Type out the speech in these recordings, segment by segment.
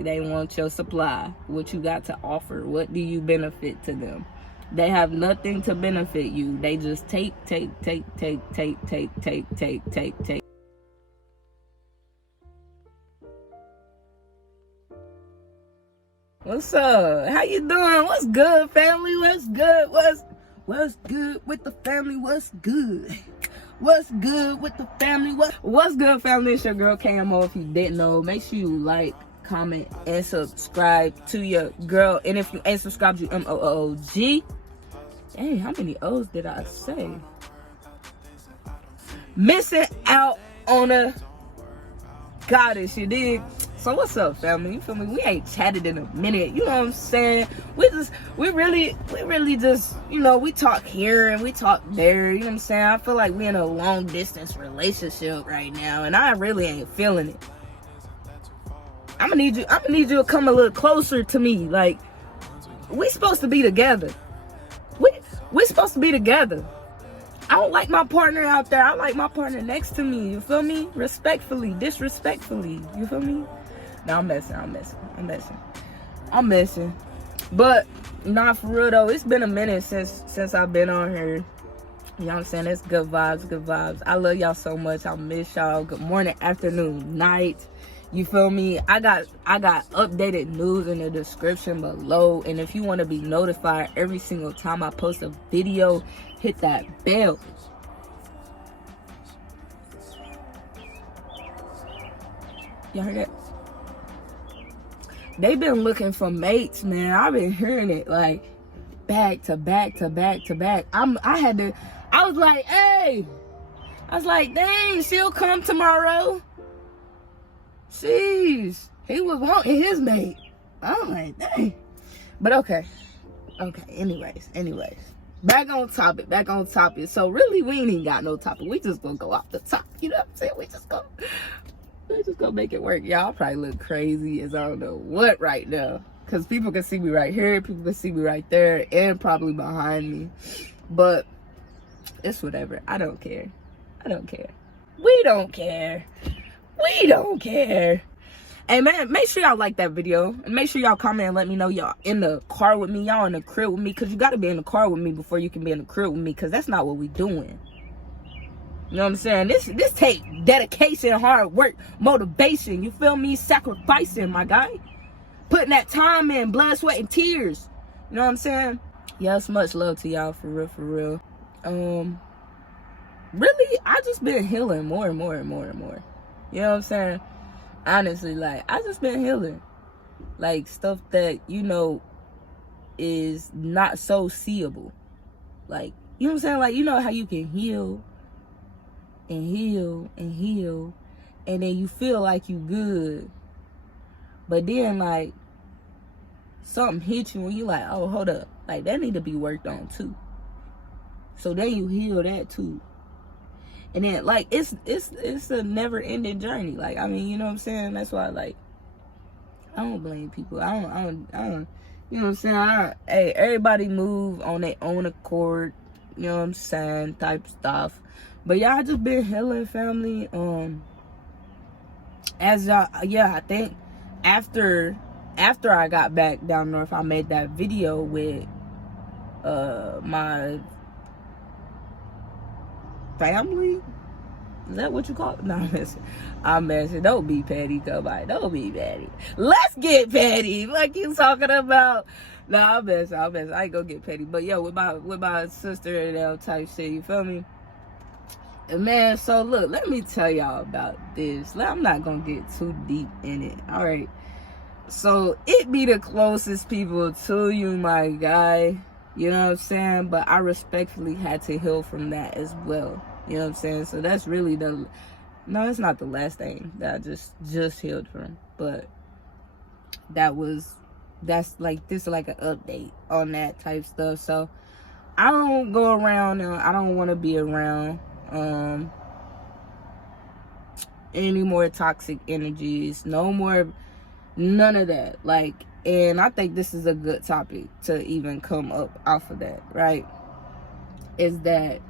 They want your supply. What you got to offer. What do you benefit to them? They have nothing to benefit you. They just take. What's up? How you doing? What's good, family? What's good? What's good with the family? What's good? What's good with the family? What's good, family? It's your girl KMO. If you didn't know, make sure you like, comment, and subscribe to your girl. And if you ain't subscribed, you MOOG. Dang, how many O's did I say? Missing out on a goddess, you dig? So what's up, family? You feel me? We ain't chatted in a minute. You know what I'm saying? We really just, you know, we talk here and we talk there. You know what I'm saying? I feel like we in a long distance relationship right now, and I really ain't feeling it. I'm gonna need you to come a little closer to me. Like, we supposed to be together. We supposed to be together. I don't like my partner out there. I like my partner next to me. You feel me? Respectfully, disrespectfully. You feel me? No, I'm messing. But nah, for real though, it's been a minute since I've been on here. You know what I'm saying? It's good vibes. I love y'all so much. I miss y'all. Good morning, afternoon, night. You feel me? I got updated news in the description below. And if you want to be notified every single time I post a video, hit that bell. Y'all heard that? They been looking for mates, man. I've been hearing it like back to back. I was like, hey. I was like, dang, she'll come tomorrow. Jeez, he was wanting his mate. I'm like, dang. But okay. Anyways. Back on topic. So really, we ain't even got no topic. We just gonna go off the top. You know what I'm saying? We just gonna make it work. Y'all probably look crazy as I don't know what right now. Because people can see me right here. People can see me right there. And probably behind me. But it's whatever. I don't care. We don't care. Hey man, make sure y'all like that video. And make sure y'all comment and let me know y'all in the car with me. Y'all in the crib with me. Because you got to be in the car with me before you can be in the crib with me. Because that's not what we doing. You know what I'm saying? This take dedication, hard work, motivation. You feel me? Sacrificing, my guy. Putting that time in, blood, sweat, and tears. You know what I'm saying? Yes, much love to y'all, for real. Really, I just been healing more and more. You know what I'm saying? Honestly, like, I just been healing. Like, stuff that, you know, is not so seeable. Like, you know what I'm saying? Like, you know how you can heal and heal, and then you feel like you good. But then, like, something hits you and you like, oh, hold up. Like, that need to be worked on, too. So then you heal that, too. And then, like, it's a never-ending journey. Like, I mean, you know what I'm saying? That's why, like, I don't blame people. I don't, you know what I'm saying? Hey, everybody move on their own accord, you know what I'm saying, type stuff. But yeah, I just been healing, family. As y'all, yeah, I think after I got back down north, I made that video with my family. Is that what you call it? No, I'm messing. Don't be petty, somebody. Don't be petty. Let's get petty. Like you talking about. No, I'm messing. I ain't gonna get petty. But yo, with my sister and them type shit, you feel me? And man, so look, let me tell y'all about this. I'm not gonna get too deep in it. Alright. So it be the closest people to you, my guy. You know what I'm saying? But I respectfully had to heal from that as well. You know what I'm saying? So that's really no, it's not the last thing that I just healed from. But that's like, this is like an update on that type stuff. So I don't go around and I don't want to be around any more toxic energies. No more, none of that. Like, and I think this is a good topic to even come up off of that, right? Is that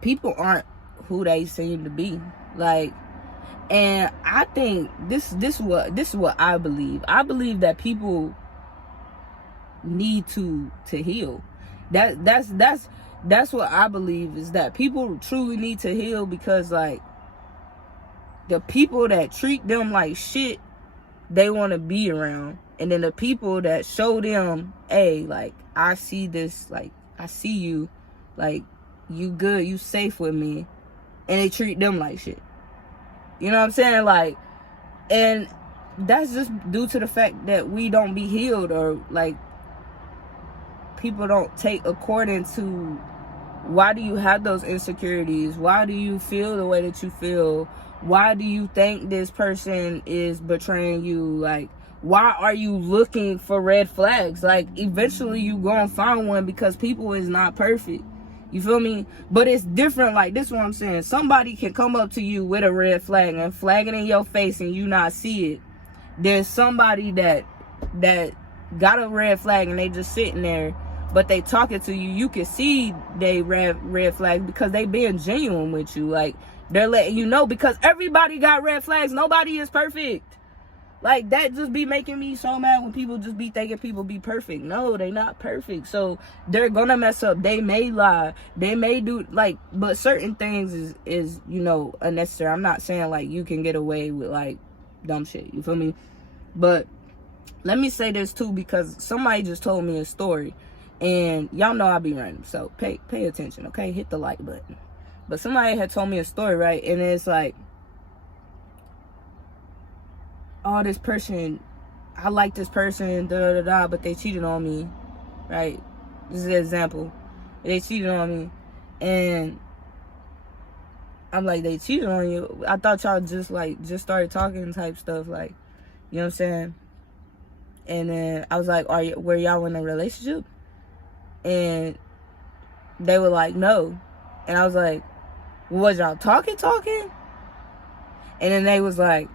people aren't who they seem to be. Like, And I think this is what I believe. I believe that people need to heal. That's what I believe, is that people truly need to heal, because like the people that treat them like shit, they want to be around. And then the people that show them, hey, like, I see this, like, I see you, like, you good, you safe with me, and they treat them like shit. You know what I'm saying? Like, and that's just due to the fact that we don't be healed, or like people don't take according to why do you have those insecurities? Why do you feel the way that you feel? Why do you think this person is betraying you? Like, why are you looking for red flags? Like, eventually you gonna find one, because people is not perfect. You feel me? But it's different. Like, this is what I'm saying. Somebody can come up to you with a red flag and flag it in your face and you not see it. There's somebody that got a red flag and they just sitting there, but they talking to you. You can see they red flag because they being genuine with you. Like, they're letting you know, because everybody got red flags. Nobody is perfect. Like, that just be making me so mad when people just be thinking people be perfect. No, they not perfect. So they're gonna mess up. They may lie. They may do, like, but certain things is you know, unnecessary. I'm not saying like you can get away with like dumb shit. You feel me? But let me say this too, because somebody just told me a story, and y'all know I be random, so pay attention, okay? Hit the like button. But somebody had told me a story, right? And it's like, oh, this person, I like this person, but they cheated on me, right? This is an example. They cheated on me, and I'm like, they cheated on you? I thought y'all just started talking type stuff, like, you know what I'm saying? And then I was like, were y'all in a relationship? And they were like, no. And I was like, was y'all talking? And then they was like,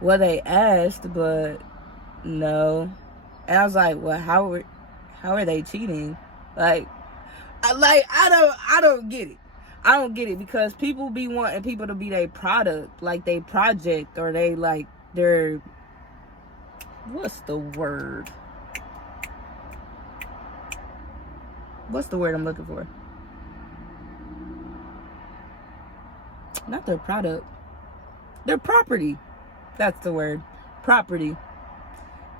well, they asked, but no. And I was like, well, how are they cheating? I don't get it. I don't get it, because people be wanting people to be their product, like they project, or they like their, what's the word? What's the word I'm looking for? Not their product. Their property. That's the word. Property.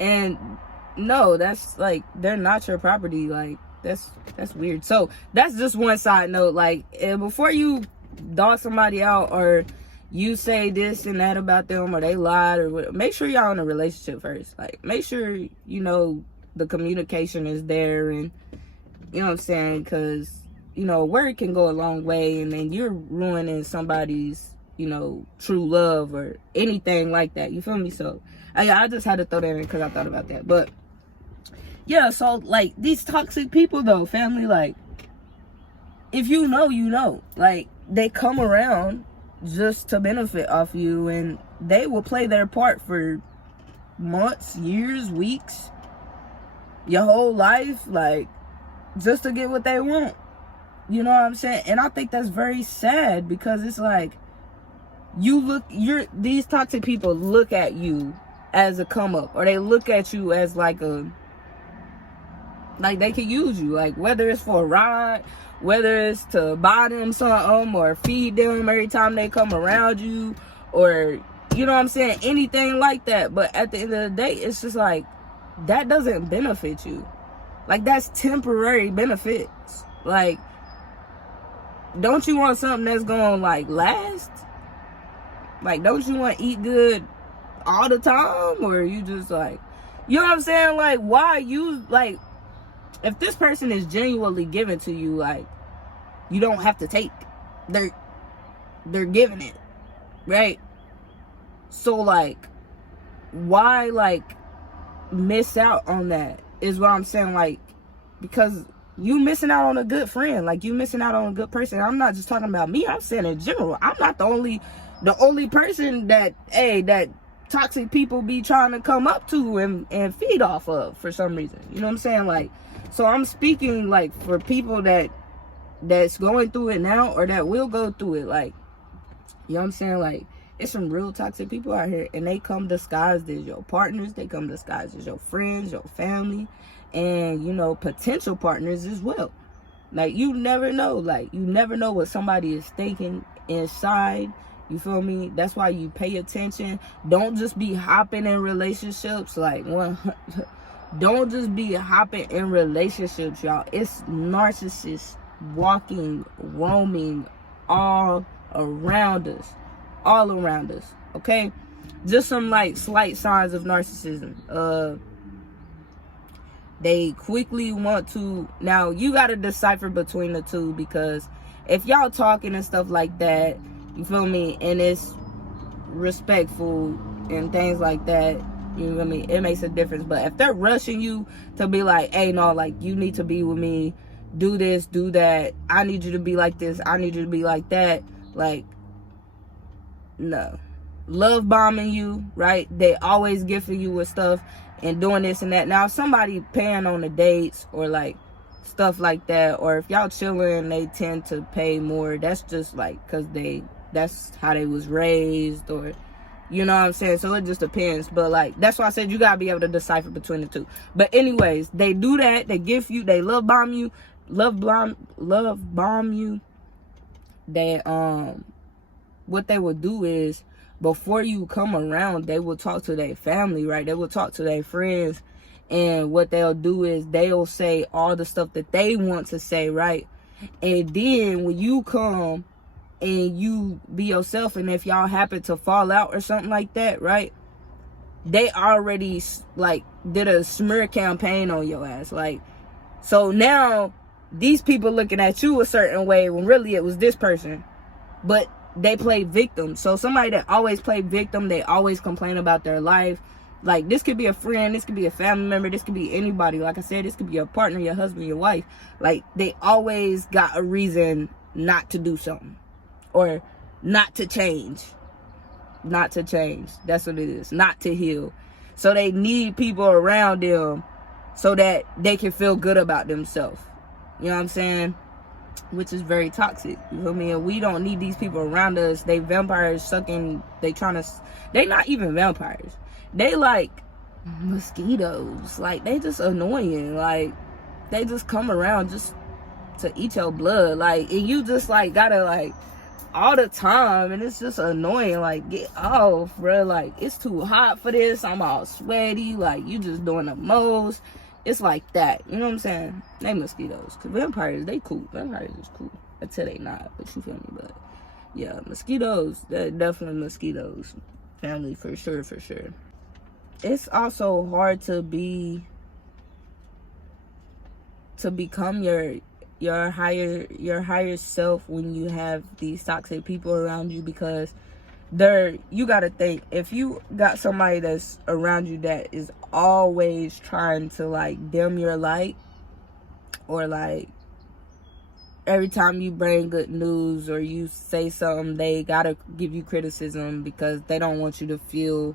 And no, that's like, they're not your property. Like, that's weird. So that's just one side note. Like, before you dog somebody out, or you say this and that about them, or they lied, or whatever, make sure y'all in a relationship first. Like, make sure, you know, the communication is there, and you know what I'm saying? Because, you know, a word can go a long way, and then you're ruining somebody's, you know, true love or anything like that. You feel me? So I just had to throw that in because I thought about that. But yeah, so like, these toxic people though, family, like, if you know, you know, like, they come around just to benefit off you, and they will play their part for months, years, weeks, your whole life, like, just to get what they want. You know what I'm saying? And I think that's very sad, because it's like, these toxic people look at you as a come up, or they look at you as like they can use you, like, whether it's for a ride, whether it's to buy them something or feed them every time they come around you, or, you know what I'm saying, anything like that. But at the end of the day, it's just like, that doesn't benefit you. Like, that's temporary benefits. Like, don't you want something that's gonna like last? Like, don't you want to eat good all the time? Or you just like, you know what I'm saying? Like, why you, like, if this person is genuinely giving to you, like, you don't have to take. They're giving it, right? So like, why like miss out on that is what I'm saying. Like, because you missing out on a good friend, like, you missing out on a good person. I'm not just talking about me, I'm saying in general. I'm not the only person that toxic people be trying to come up to and feed off of for some reason. You know what I'm saying? Like, so I'm speaking like for people that's going through it now, or that will go through it. Like, you know what I'm saying? Like, It's some real toxic people out here, and they come disguised as your partners. They come disguised as your friends, your family, and, you know, potential partners as well. Like, you never know. Like, you never know what somebody is thinking inside. You feel me? That's why you pay attention. Don't just be hopping in relationships. Like, don't just be hopping in relationships, y'all. It's narcissists walking, roaming all around us. All around us. Okay? Just some, like, slight signs of narcissism. They quickly want to... Now, you got to decipher between the two, because if y'all talking and stuff like that, you feel me, and it's respectful and things like that, you feel me, it makes a difference. But if they're rushing you to be like, hey, no, like, you need to be with me, do this, do that, I need you to be like this, I need you to be like that, like, no. Love bombing you, right? They always gifting you with stuff and doing this and that. Now, if somebody paying on the dates or, like, stuff like that, or if y'all chilling, they tend to pay more, that's just, like, because that's how they was raised, or, you know what I'm saying? So it just depends. But, like, that's why I said you gotta be able to decipher between the two. But anyways, they do that. They gift you. They love bomb you. Love bomb you. They what they will do is, before you come around, they will talk to their family, right? They will talk to their friends, and what they'll do is they'll say all the stuff that they want to say, right? And then when you come and you be yourself, and if y'all happen to fall out or something like that, right, they already, like, did a smear campaign on your ass. Like, so now these people looking at you a certain way when really it was this person, but they play victim. So somebody that always play victim, they always complain about their life. Like, this could be a friend, this could be a family member, this could be anybody. Like I said, this could be your partner, your husband, your wife. Like, they always got a reason not to do something, or not to change. Not to change. That's what it is. Not to heal. So they need people around them so that they can feel good about themselves. You know what I'm saying? Which is very toxic. You feel me? And we don't need these people around us. They vampires sucking. They not even vampires. They like mosquitoes. Like, they just annoying. Like, they just come around just to eat your blood. Like, and you just, like, gotta, like, all the time, and it's just annoying. Like, get off, bro. Like, it's too hot for this. I'm all sweaty. Like, you just doing the most. It's like that. You know what I'm saying? They mosquitoes. Because vampires, they cool. Vampires is cool. Until they not. But you feel me? But yeah, mosquitoes. They're definitely mosquitoes. Family, for sure, for sure. It's also hard to become your higher self when you have these toxic people around you, because you gotta think, if you got somebody that's around you that is always trying to, like, dim your light, or, like, every time you bring good news or you say something, they gotta give you criticism because they don't want you to feel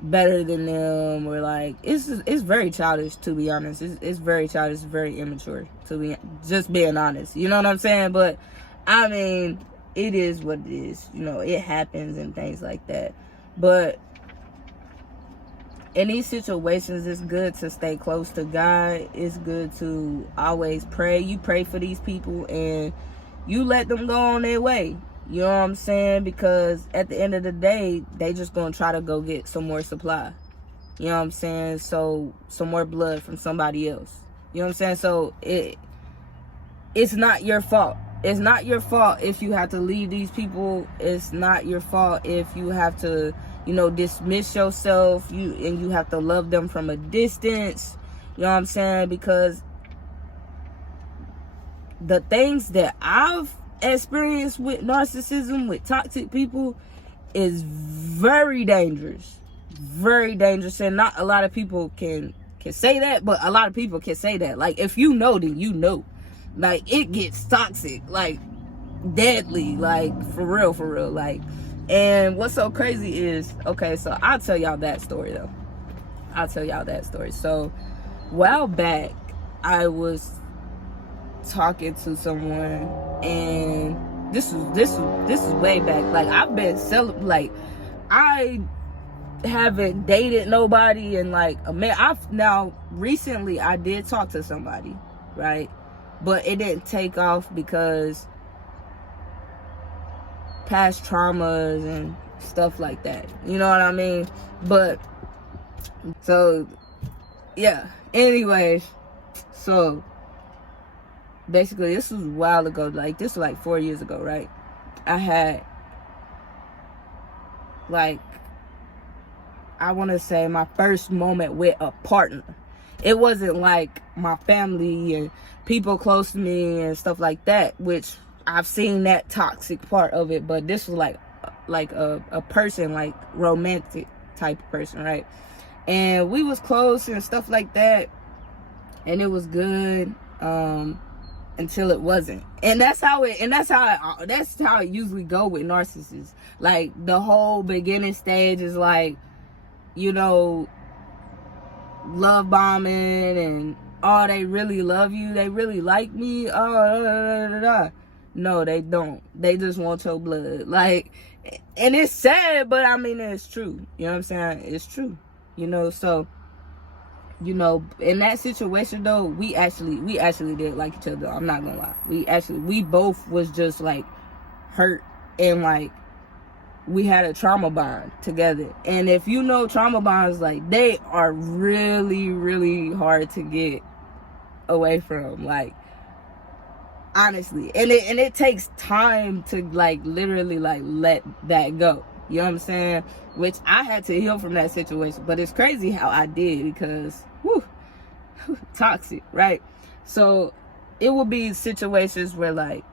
better than them, or, like, it's very childish, to be honest. It's very childish, very immature, to be just being honest. You know what I'm saying? But I mean, it is what it is. You know, it happens and things like that. But in these situations, it's good to stay close to God. It's good to always pray. You pray for these people and you let them go on their way. You know what I'm saying? Because at the end of the day, they just gonna try to go get some more supply. You know what I'm saying? So, some more blood from somebody else. You know what I'm saying? So, it's not your fault. It's not your fault if you have to leave these people. It's not your fault if you have to, you know, dismiss yourself. And you have to love them from a distance. You know what I'm saying? Because the things that I've experienced with narcissism, with toxic people, is very dangerous. Very dangerous. And not a lot of people can say that, but a lot of people can say that. Like, if you know, then you know. Like, it gets toxic, like, deadly, like, for real, like. And what's so crazy is, okay, so I'll tell y'all that story, though. I'll tell y'all that story. So, a while back, I was talking to someone, and this is way back. Like, I've been like, I haven't dated nobody, and like, now recently I did talk to somebody, right? But it didn't take off because past traumas and stuff like that. You know what I mean? But so yeah. Anyways, so basically this was a while ago. Like, this was like 4 years ago, right? I had, like, I want to say my first moment with a partner. It wasn't like my family and people close to me and stuff like that, which I've seen that toxic part of it, but this was like a person, like romantic type of person, right? And we was close and stuff like that, and it was good until it wasn't. And that's how it usually go with narcissists. Like, the whole beginning stage is like, you know, love bombing and, oh, they really love you, they really like me, No, they don't. They just want your blood. Like, and it's sad, but I mean, it's true. You know what I'm saying? It's true. You know, so, you know, in that situation though, we actually did like each other. I'm not gonna lie. We both was just like hurt, and like, we had a trauma bond together. And if you know trauma bonds, like, they are really, really hard to get away from. Like, honestly, and it takes time to like literally like let that go. You know what I'm saying? Which I had to heal from that situation, but it's crazy how I did, because whew, toxic, right? So it will be situations where like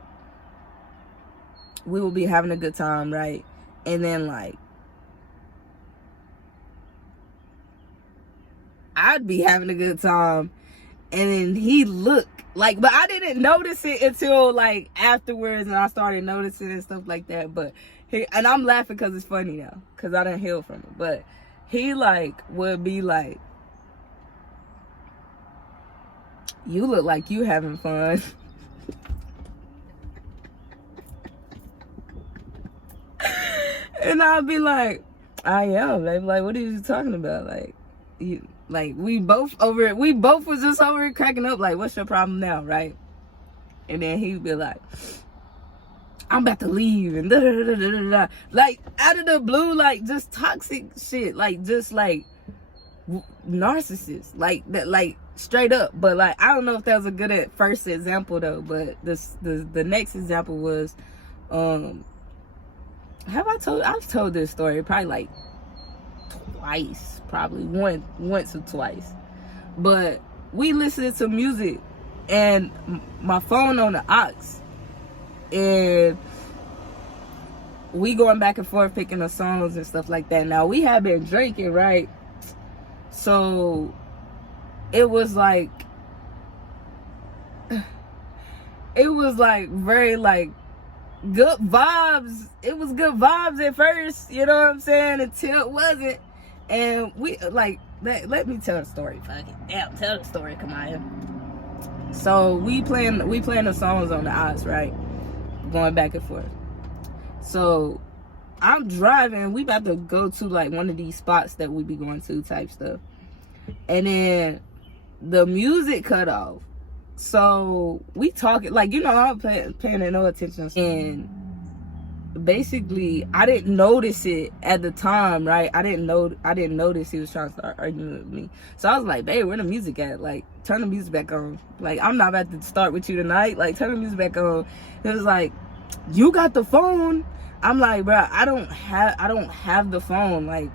we will be having a good time, right? And then like I'd be having a good time, and then he looked like, but I didn't notice it until like afterwards, and I started noticing and stuff like that. But and I'm laughing because it's funny now, because I didn't heal from it. But he like would be like, you look like you having fun. And I'd be like, I am. They be like, what are you talking about? Like, we both was just over here cracking up, like, what's your problem now, right? And then he'd be like, I'm about to leave, and da da da da da da. Like, out of the blue, like, just toxic shit, like, just like narcissist, like that, like straight up. But like, I don't know if that was a good at first example though. But the next example was, I've told this story probably like twice, probably once or twice. But we listened to music, and my phone on the aux, and we going back and forth picking the songs and stuff like that. Now, we had been drinking, right? So it was like very like good vibes. It was good vibes at first, you know what I'm saying, until it wasn't. And we like, let me tell the story. Fucking damn, tell the story, Kamaya. So we playing the songs on the odds, right? Going back and forth. So I'm driving. We about to go to like one of these spots that we be going to type stuff. And then the music cut off. So we talking, like, you know, I'm paying no attention. And basically, I didn't notice it at the time, right? I didn't notice he was trying to start arguing with me. So I was like, babe, where the music at? Like, turn the music back on. Like, I'm not about to start with you tonight. Like, turn the music back on. It was like, you got the phone? I'm like, bro, I don't have the phone. Like,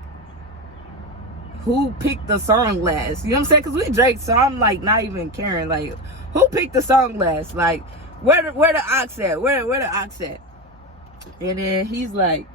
who picked the song last? You know what I'm saying? Because we drank, so I'm like not even caring. Like, who picked the song last? Like, where the aux at? Where the aux at? And then he's like,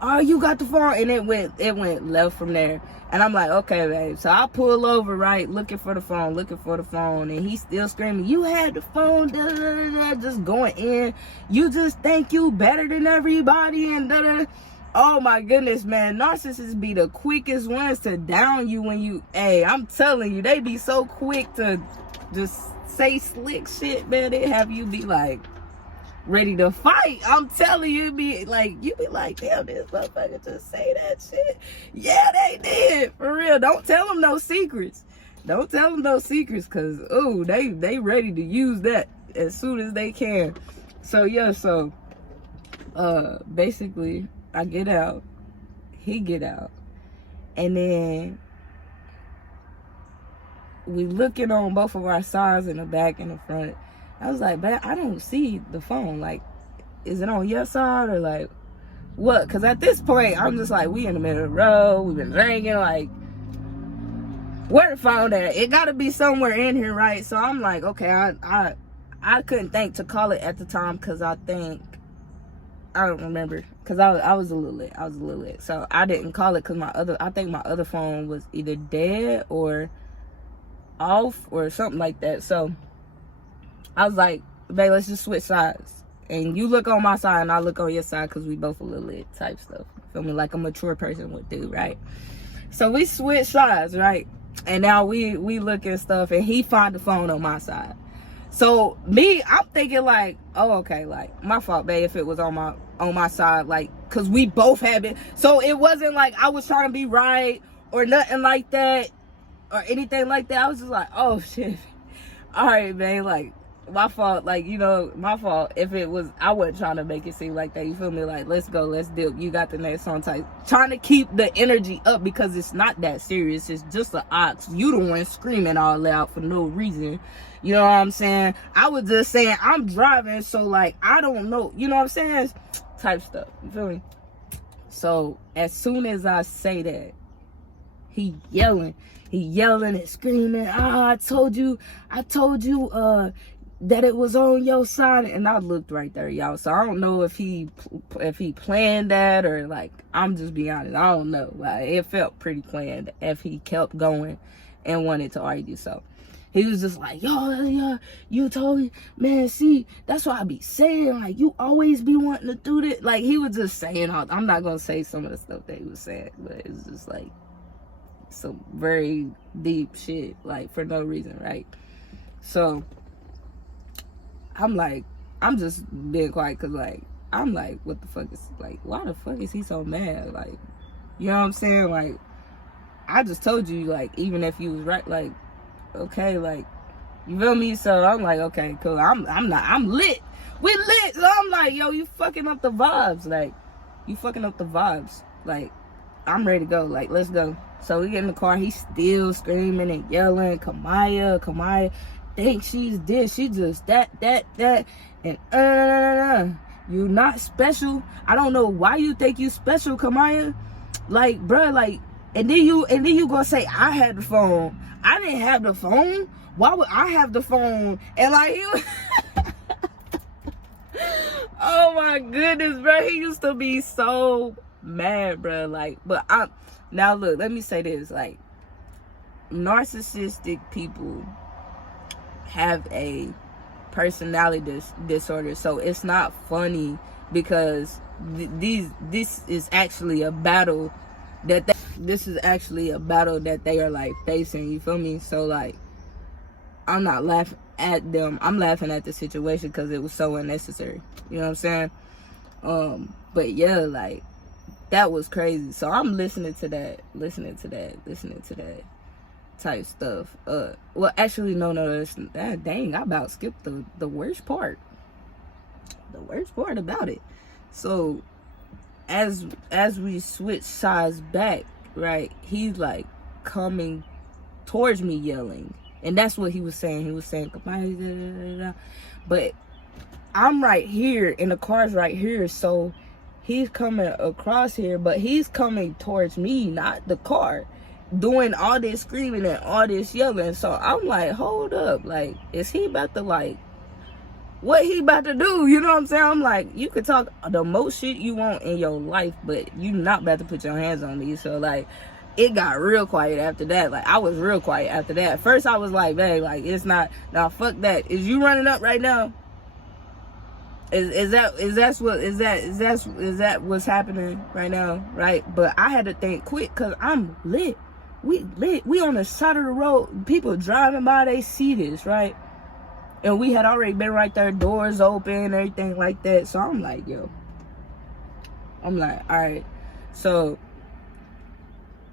oh, you got the phone? And it went left from there. And I'm like, okay, babe. So I pull over, right, looking for the phone. And he's still screaming, you had the phone, da da da da, just going in. You just think you better than everybody, and da da. Oh my goodness, man. Narcissists be the quickest ones to down you when you, hey, I'm telling you, they be so quick to just say slick shit, man. They have you be like, ready to fight. I'm telling you, you be like, damn, this motherfucker just say that shit. Yeah, they did. For real. Don't tell them no secrets. Don't tell them no secrets, because, ooh, they ready to use that as soon as they can. So, yeah, basically, I get out. He get out. And then we looking on both of our sides, in the back and the front. I was like, man, I don't see the phone. Like, is it on your side or like what? Because at this point, I'm just like, we in the middle of the road. We've been drinking. Like, where the phone at? It got to be somewhere in here, right? So I'm like, okay, I couldn't think to call it at the time, because I don't remember, because I was a little lit. So I didn't call it, because I think my other phone was either dead or off or something like that. So I was like, babe, let's just switch sides, and you look on my side and I look on your side, because we both a little lit type stuff. Feel me? Like a mature person would do, right? So we switch sides, right? And now we look at stuff, and he find the phone on my side. So me, I'm thinking like, oh, okay, like, my fault, babe, if it was on my side, like, because we both had it. So it wasn't like I was trying to be right or nothing like that or anything like that. I was just like, oh shit, all right, babe, like, my fault, like, my fault if it was, I wasn't trying to make it seem like that, you feel me? Like, let's go, let's dip, you got the next song type. Trying to keep the energy up, because it's not that serious, it's just an ox. You the one screaming all out for no reason, you know what I'm saying? I was just saying, I'm driving, so like, I don't know, you know what I'm saying? Type stuff, you feel me? So, as soon as I say that, he yelling and screaming, I told you, that it was on your side. And I looked right there, y'all. So I don't know if he planned that, or like, I'm just being honest, I don't know. Like, it felt pretty planned if he kept going and wanted to argue. So he was just like, yo, you told me, man, see, that's what I be saying, like, you always be wanting to do that. Like, he was just saying I'm not gonna say some of the stuff that he was saying, but it was just like some very deep shit, like, for no reason, right? So I'm like, I'm just being quiet, because like, I'm like, what the fuck is, like, why the fuck is he so mad? Like, you know what I'm saying? Like, I just told you, like, even if you was right, like, okay, like, you feel me? So I'm like, okay, cool, I'm lit, we lit. So I'm like, yo, you fucking up the vibes, like, like, I'm ready to go, like, let's go. So we get in the car, he's still screaming and yelling, Kamaya thinks she's this, she just that, and you not special. I don't know why you think you special, Kamaya. Like, bruh, like, and then you gonna say I had the phone. I didn't have the phone. Why would I have the phone? And like, he was oh my goodness, bro. He used to be so mad, bro. Like, but now look, let me say this, like, narcissistic people have a personality disorder, so it's not funny, because this is actually a battle that they are like facing, you feel me? So like, I'm not laughing at them, I'm laughing at the situation, because it was so unnecessary, you know what I'm saying? But yeah, like, that was crazy. So I'm listening to that type stuff. Well, actually, no, dang, I about skipped the worst part. The worst part about it. So as we switch sides back, right, he's like coming towards me yelling, and that's what he was saying. He was saying, but I'm right here, and the car's right here, so he's coming across here, but he's coming towards me, not the car, doing all this screaming and all this yelling. So I'm like, hold up, like, is he about to, like, what he about to do? You know what I'm saying? I'm like, you could talk the most shit you want in your life, but you not about to put your hands on me. So like, it got real quiet after that. Like, I was real quiet after that. First I was like, babe, like, it's not, now fuck that. Is you running up right now? Is that what's happening right now, right? But I had to think quick, because I'm lit. We on the side of the road, people driving by, they see this, right? And we had already been right there, doors open, everything like that. So I'm like, yo. I'm like, all right. So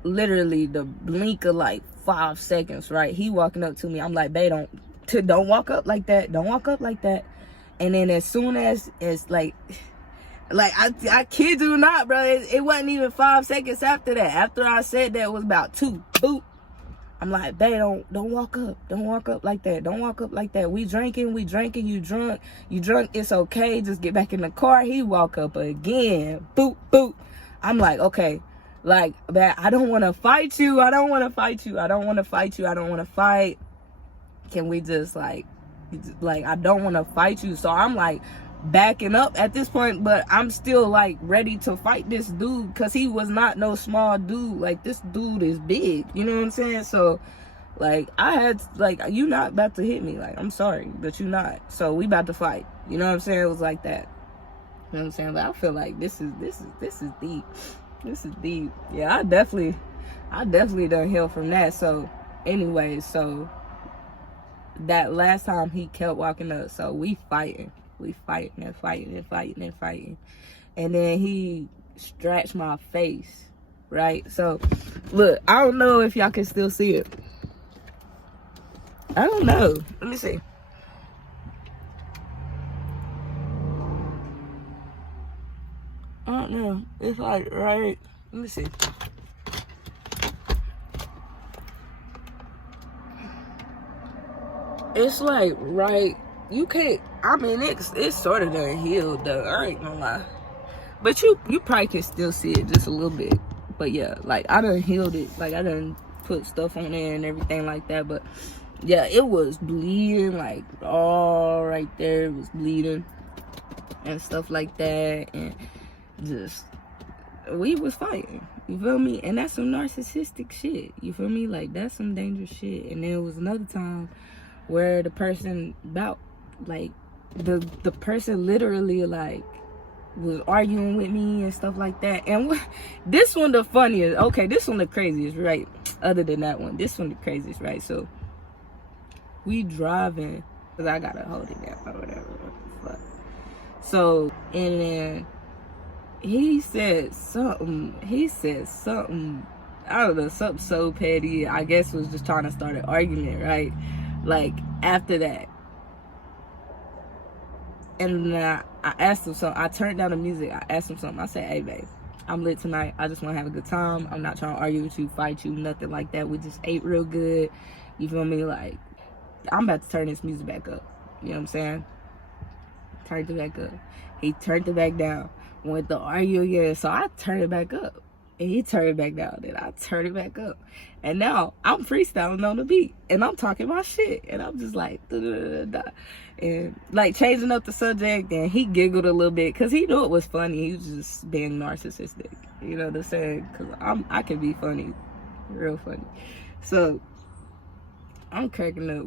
literally the blink of like 5 seconds, right? He walking up to me. I'm like, babe, don't walk up like that. Don't walk up like that. And then as soon as it's like I kid you not, bro. It wasn't even 5 seconds after that. After I said that, it was about 2. Boop. I'm like, babe, don't walk up. Don't walk up like that. Don't walk up like that. We drinking. You drunk. It's okay. Just get back in the car. He walk up again. Boop, boop. I'm like, okay. Like, man, I don't want to fight you. I don't want to fight. Can we just like, I don't want to fight you. So I'm like backing up at this point, but I'm still like ready to fight this dude because he was not no small dude. Like, this dude is big, you know what I'm saying? So like, I had like, you not about to hit me, like, I'm sorry, but you not, so we about to fight, you know what I'm saying? It was like that, you know what I'm saying? But I feel like this is deep. This is deep. Yeah, I definitely done heal from that. So anyway, so that last time he kept walking up, so we fighting. And then he scratched my face, right? So, look, I don't know if y'all can still see it. I don't know. Let me see. I don't know. It's like right. Let me see. It's like right. You can't. I mean, it's sort of done healed though. I ain't gonna lie. But you probably can still see it just a little bit. But yeah, like I done healed it. Like I done put stuff on there and everything like that. But yeah, it was bleeding, like all right there. It was bleeding and stuff like that. And just, we was fighting. You feel me? And that's some narcissistic shit. You feel me? Like, that's some dangerous shit. And there was another time where the person the person literally like was arguing with me and stuff like that. And this one the funniest. Okay, this one the craziest, right? Other than that one, this one the craziest, right? So we driving, cause I gotta hold it down or whatever. Fuck. So, and then he said something. I don't know, something so petty. I guess was just trying to start an argument, right? Like, after that. And then I asked him something. I turned down the music. I asked him something. I said, hey, babe, I'm lit tonight. I just want to have a good time. I'm not trying to argue with you, fight you, nothing like that. We just ate real good. You feel me? Like, I'm about to turn this music back up. You know what I'm saying? Turned it back up. He turned it back down. Went to argue again. So I turned it back up. And he turned it back down. Then I turned it back up. And now I'm freestyling on the beat. And I'm talking my shit. And I'm just like, da, da, da, da. And like changing up the subject. And he giggled a little bit. Because he knew it was funny. He was just being narcissistic. You know what I'm saying? Because I can be funny. Real funny. So I'm cracking up.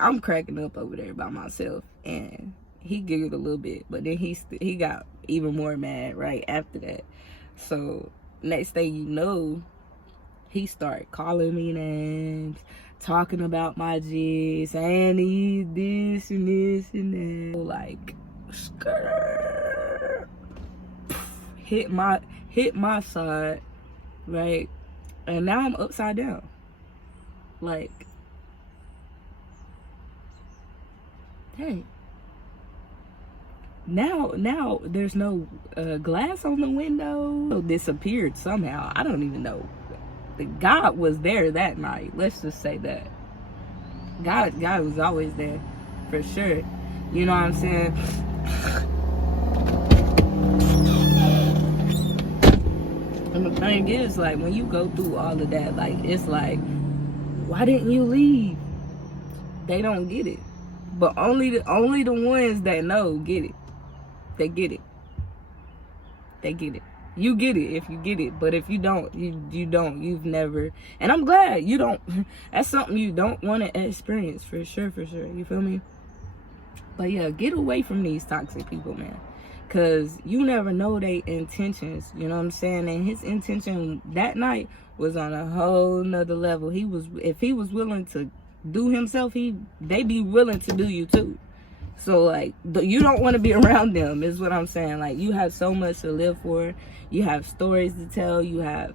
I'm cracking up over there by myself. And he giggled a little bit. But then he got even more mad right after that. So next thing you know, he started calling me names, talking about my G's, saying he this and this and that. Like, skirt, hit my side, right? And now I'm upside down. Like, hey. Now there's no glass on the window. It disappeared somehow. I don't even know. God was there that night. Let's just say that. God was always there, for sure. You know what I'm saying? And the thing is, like, when you go through all of that, like, it's like, why didn't you leave? They don't get it. But only the ones that know get it. They get it. They get it. You get it if you get it. But if you don't, you don't. You've never. And I'm glad you don't. That's something you don't want to experience. For sure, for sure. You feel me? But yeah, get away from these toxic people, man. Because you never know their intentions. You know what I'm saying? And his intention that night was on a whole nother level. If he was willing to do himself, they be willing to do you too. So like, you don't want to be around them, is what I'm saying. Like, you have so much to live for. You have stories to tell. You have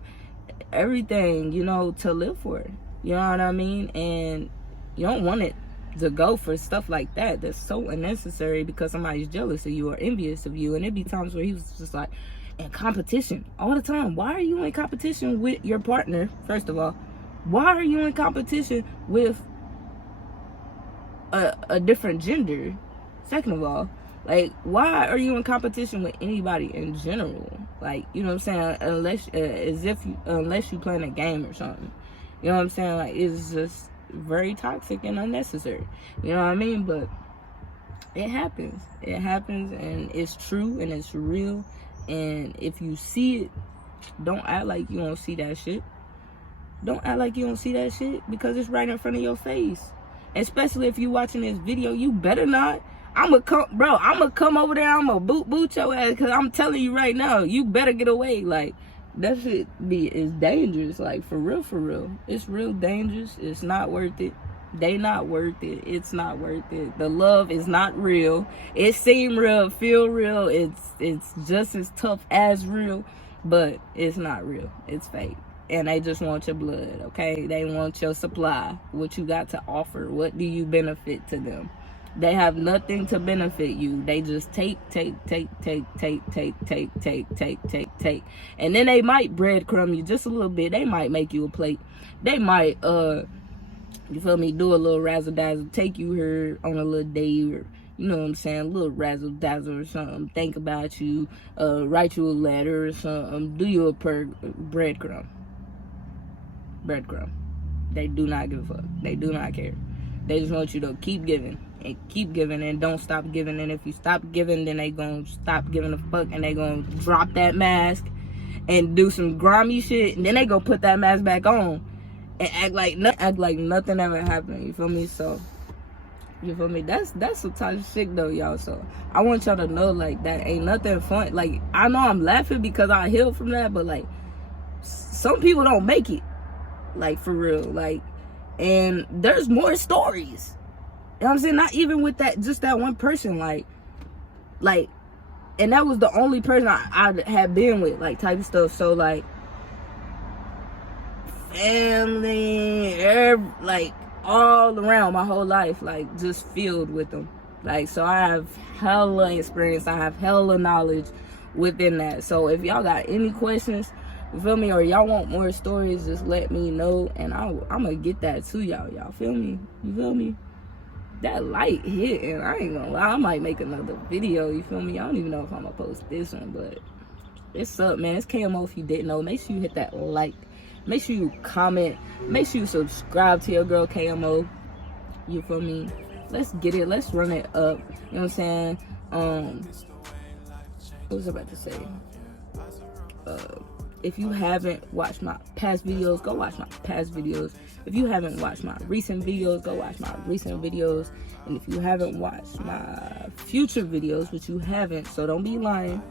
everything, you know, to live for. You know what I mean? And you don't want it to go for stuff like that. That's so unnecessary because somebody's jealous of you or envious of you. And it'd be times where he was just like in competition all the time. Why are you in competition with your partner? First of all, why are you in competition with a different gender? Second of all, like, why are you in competition with anybody in general? Like, you know what I'm saying? Unless you playing a game or something. You know what I'm saying? Like, it's just very toxic and unnecessary. You know what I mean? But it happens. It happens, and it's true, and it's real. And if you see it, don't act like you don't see that shit. Don't act like you don't see that shit, because it's right in front of your face. Especially if you watching this video, you better not. I'ma come over there, I'ma boot your ass, because I'm telling you right now, you better get away. Like, that shit is dangerous. Like, for real. It's real dangerous. It's not worth it. They not worth it. It's not worth it. The love is not real. It seem real, feel real. It's just as tough as real, but it's not real. It's fake. And they just want your blood, okay? They want your supply. What you got to offer. What do you benefit to them? They have nothing to benefit you. They just take. And then they might breadcrumb you just a little bit. They might make you a plate. They might, you feel me, do a little razzle-dazzle, take you here on a little date, or, you know what I'm saying, a little razzle-dazzle or something, think about you, write you a letter or something, do you a breadcrumb. They do not give a fuck. They do not care. They just want you to keep giving and don't stop giving. And if you stop giving, then they gonna stop giving a fuck, and they gonna drop that mask and do some grimy shit, and then they gonna put that mask back on and act like nothing ever happened. You feel me? So, you feel me? That's some toxic shit though, y'all. So I want y'all to know, like, that ain't nothing fun. Like, I know I'm laughing because I healed from that, but like, some people don't make it. Like, for real. Like, and there's more stories. You know what I'm saying? Not even with that, just that one person, like, and that was the only person I had been with, like, type of stuff. So, like, family, like, all around my whole life, like, just filled with them. Like, so I have hella experience, I have hella knowledge within that. So if y'all got any questions, you feel me, or y'all want more stories, just let me know, and I'm gonna get that to y'all feel me? You feel me? That light hit, and I ain't gonna lie, I might make another video, you feel me? I don't even know if I'm gonna post this one, but it's up, man. It's KMO. If you didn't know, make sure you hit that like, make sure you comment, make sure you subscribe to your girl KMO, you feel me? Let's get it, let's run it up, you know what I'm saying? What was I about to say? If you haven't watched my past videos, go watch my past videos. If you haven't watched my recent videos, go watch my recent videos. And if you haven't watched my future videos, which you haven't, so don't be lying,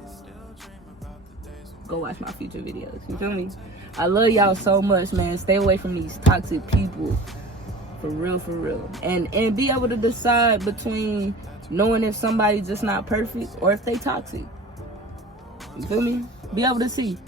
go watch my future videos. You feel me? I love y'all so much, man. Stay away from these toxic people. For real. And be able to decide between knowing if somebody's just not perfect or if they toxic. You feel me? Be able to see.